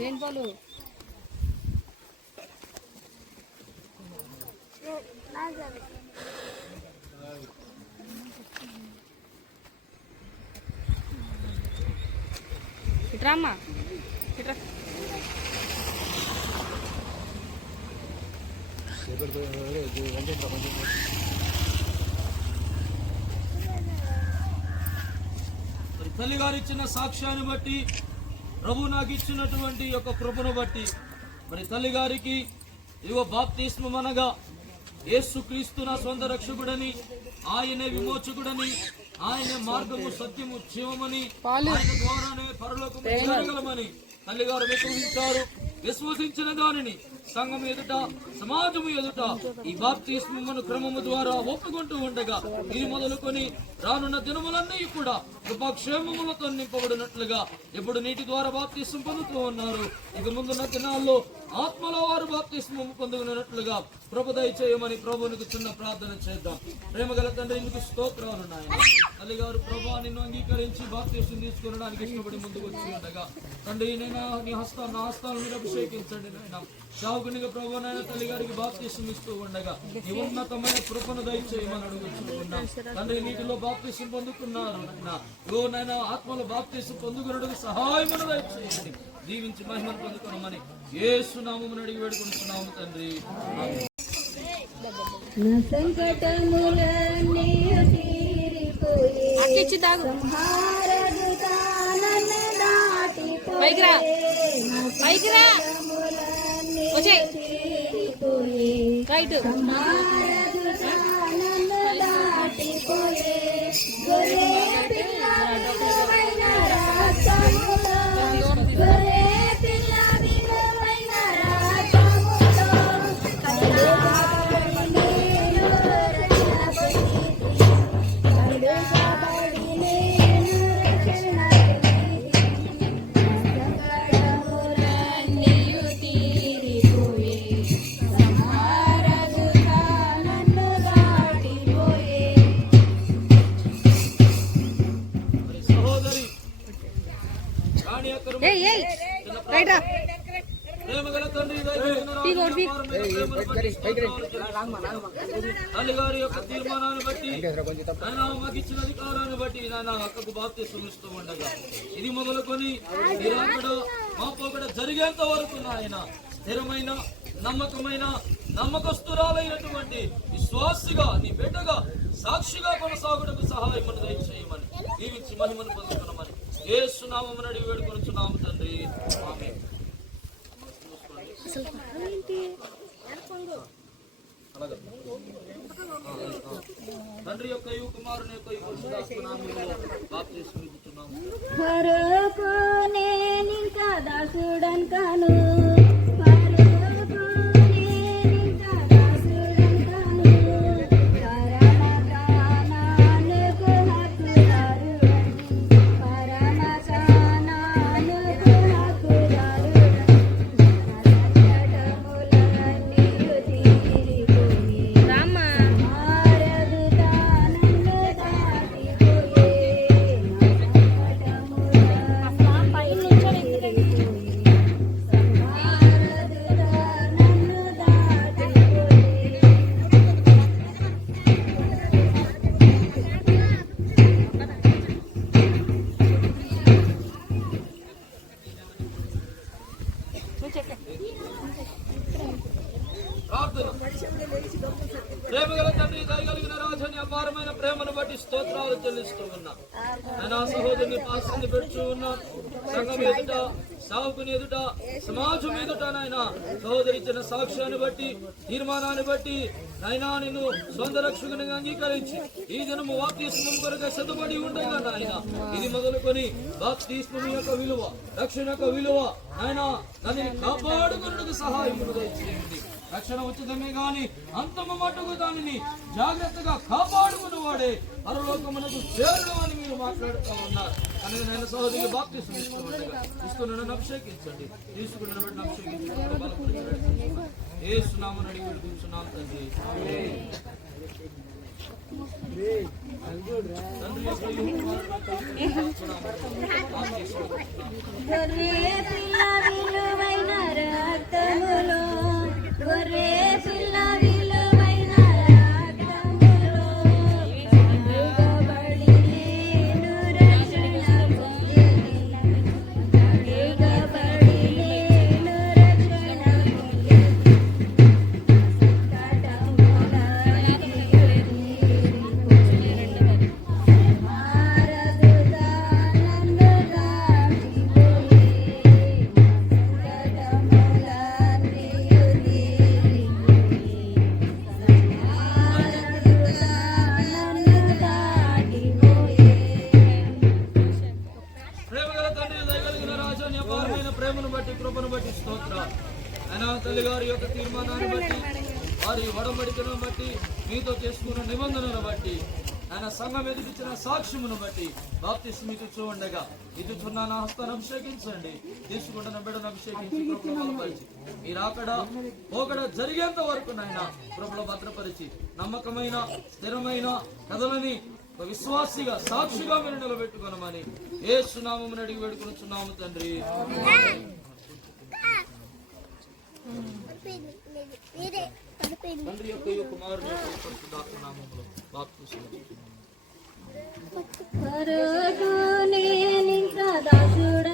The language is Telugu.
పాలు ఇట్రామ్మా ఇట్రా. తల్లి గారు ఇచ్చిన సాక్ష్యాన్ని బట్టి, ప్రభు నాకు ఇచ్చినటువంటి యొక్క కృపను బట్టి, మరి తల్లి గారికి ఇదిగో బాప్తిస్మం అనగా యేసుక్రీస్తు నా సొంత రక్షకుడని, ఆయనే విమోచకుడని, ఆయన మార్గము సత్యము జీవమని, ఆయన ద్వారానే పరలోకము చేరగలమని తల్లి గారు విశ్వసించారు. విశ్వసించిన దానిని సంఘం ఎదుట, సమాజము ఎదుట ఈ బాప్తిస్మమును క్రమము ద్వారా ఒప్పుకుంటూ ఉండగా ఇది మొదలుకొని రానున్న దినములన్నీ కూడా కృపాక్షేమములతో నింపబడినట్లుగా ఇప్పుడు నీటి ద్వారా బాప్తిస్మం పొందుతూ ఉన్నారు. ఇక ముందున్న దినాల్లో ఆత్మలో వారు బాప్తిస్మం పొందుకున్నట్లుగా ప్రభు దయచేయమని ప్రభువునికి చిన్న ప్రార్థన చేద్దాం. ప్రేమగల తండ్రి, ఇందుకు స్తోత్రాలు నాయన. తల్లి గారు ప్రభు నిన్ను అంగీకరించి బాప్తిస్మం తీసుకునడానికి ఇష్టపడి ముందుకు వచ్చి ఉండగా తండ్రి, నేను నీ హస్తాలు, నా హస్తాలను మీరు అభిషేకించండి నాయన. శావుకునిగా ప్రభు నాయన తల్లి గారికి బాప్తిస్మం ఇస్తూ ఉండగా నీ ఉన్నతమైన కృపను దయచేయమని అడుగుతున్నాం తండ్రి. నీటిలో బాప్తిస్మం పొందుకున్నారు నాయన, ఆత్మలో బాప్తిస్మం పొందుకున్నట్టుకు సహాయమును దయచేయండి. దీవించి మహిమను పొందుకోనమని యేసు నామమున అడిగి వేడుకుంటున్నాము తండ్రి. తల్లి గారి యొక్క తీర్మానాన్ని బట్టి, ఆయన మాకు ఇచ్చిన అధికారాన్ని బట్టి నాయన అక్కకు బాప్తిస్మం ఇస్తూ ఉండగా ఇది మొదలుకొని మీరాకడ మా పోకడ జరిగేంత వరకు నాయన స్థిరమైన, నమ్మకమైన, నమ్మకస్తురాలైనటువంటి విశ్వాసిగా, నీ బిడ్డగా, సాక్షిగా కొనసాగుటకు సహాయం దయచేయమని దీవించి మహిమను పొందుకున్నామని యేసు నామమున అడిగి వేడుకొనుచున్నాము తండ్రి. ఆమేన్. తండ్రి యొక్క కుమారుని యొక్క బాప్తిస్మం ఇస్తున్నాము. దాసుడన్ కాను ప్రేమగల తండ్రి, దయగలిగిన రాజని అపారమైన ప్రేమను బట్టి స్తోత్రాలు చెల్లిస్తూ ఉన్నా. ఆయన సహోదరుని పాస్ని పెడుతూ ఉన్నా. సంఘం ఎదుట, సావుకుని ఎదుట, సమాజం ఎదుట నాయన సహోదరి ఇచ్చిన సాక్ష్యాన్ని బట్టి, తీర్మానాన్ని బట్టి నాయన నిన్ను సొంత రక్షకునిగా అంగీకరించి ఈ దినము బాప్తిస్మం కొరకు సిద్ధపడి ఉండగా నాయన ఇది మొదలుకొని బాప్తిస్మం యొక్క విలువ, రక్షణ యొక్క విలువ నాయన దానిని కాపాడుకున్నకు సహాయం దయచేయండి. రక్షణ ఉచితమే గాని అంతమ మటుకు దానిని జాగ్రత్తగా కాపాడుకున్న వాడే పరలోకమునకు చేరుడు అని మీరు మాట్లాడుతూ ఉన్నారు. కానీ నేను సహోదరి బాప్తిస్మం ఇస్తున్నాను, అభిషేకించండి. తీసుకున్న బట్టి అభిషేకించండి. యేసు నామమున అడిగి వేడుకుంటున్నాం తండ్రి. తండ్రి అపారమైన ప్రేమను బట్టి కృపను బట్టి స్తోత్ర ఆయన తల్లి గారి యొక్క తీర్మానాన్ని బట్టి వారి ఒడంబడికను బట్టి మీతో చేసుకున్న నిబంధనను బట్టి ఆయన సంఘం ఎదుటిచ్చిన సాక్ష్యమును బట్టి బాప్తిస్మం ఇచ్చుచూ ఉండగా ఇచ్చుచున్న నా హస్తాన్ని అభిషేకించండి, తీసుకుంటున్న బిడ్డను అభిషేకించి కృపలో బలపరిచి మీరు అక్కడ పోకడ జరిగేంత వరకు నాయన కృపలో భద్రపరిచి నమ్మకమైన స్థిరమైన కథలని ఒక విశ్వాసిగా సాక్షిగా మీరు నిలబెట్టుకోనమని యేసు నామమున అడిగి వేడుకొనుచున్నాము తండ్రి. తండ్రి యొక్క కుమారుని యొక్క పరిశుద్ధాత్మ నామములో బాప్తిస్మం దాసుడ